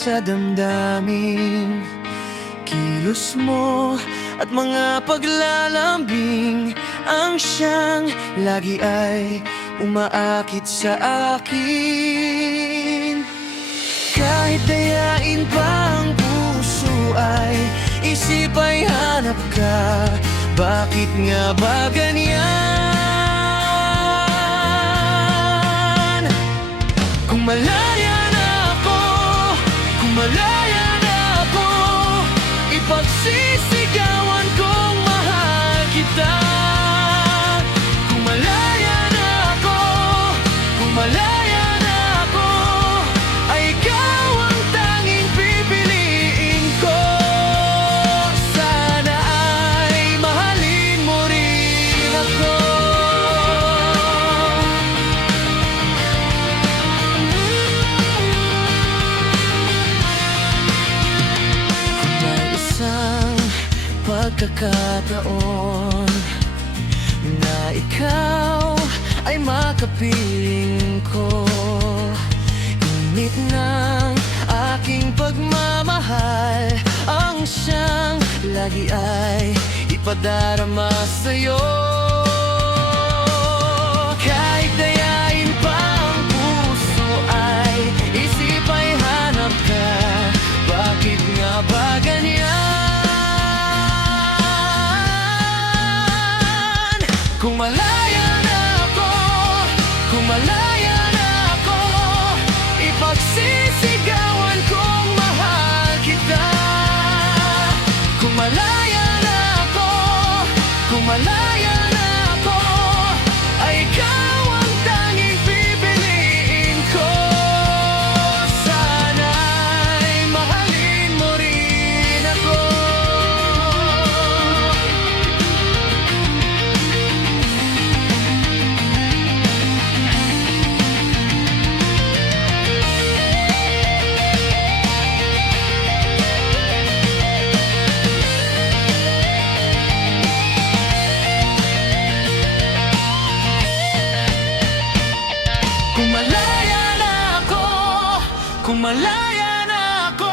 sa damdamin. Kilos mo at mga paglalambing ang siyang lagi ay umaakit sa akin. Kahit dayain pa ang puso ay isip ay hanap ka. Bakit nga ba ganyan? Kung malaya na ako, kung malaya na ako, ipagsisigawan kong mahal kita. Kung malaya na ako, kung malaya na ako, ay ikaw ang tanging pipiliin ko. Sana ay mahalin mo rin ako. Kung may isang pagkakataon na ikaw ay makapiling ko, init ng aking pagmamahal ang siyang lagi ay ipadarama sa'yo. Kahit dayain pa ang puso ay isip ay hanap ka. Bakit nga ba ganyan? Kung malaya na ako, kung malaya na ako, ipagsisigawan kong mahal kita. Kung malaya na ako, kung malaya na ako, ay ikaw ang tanging pipiliin ko. Sana'y mahalin mo rin ako. Kung malaya na ako, kung malaya na ako,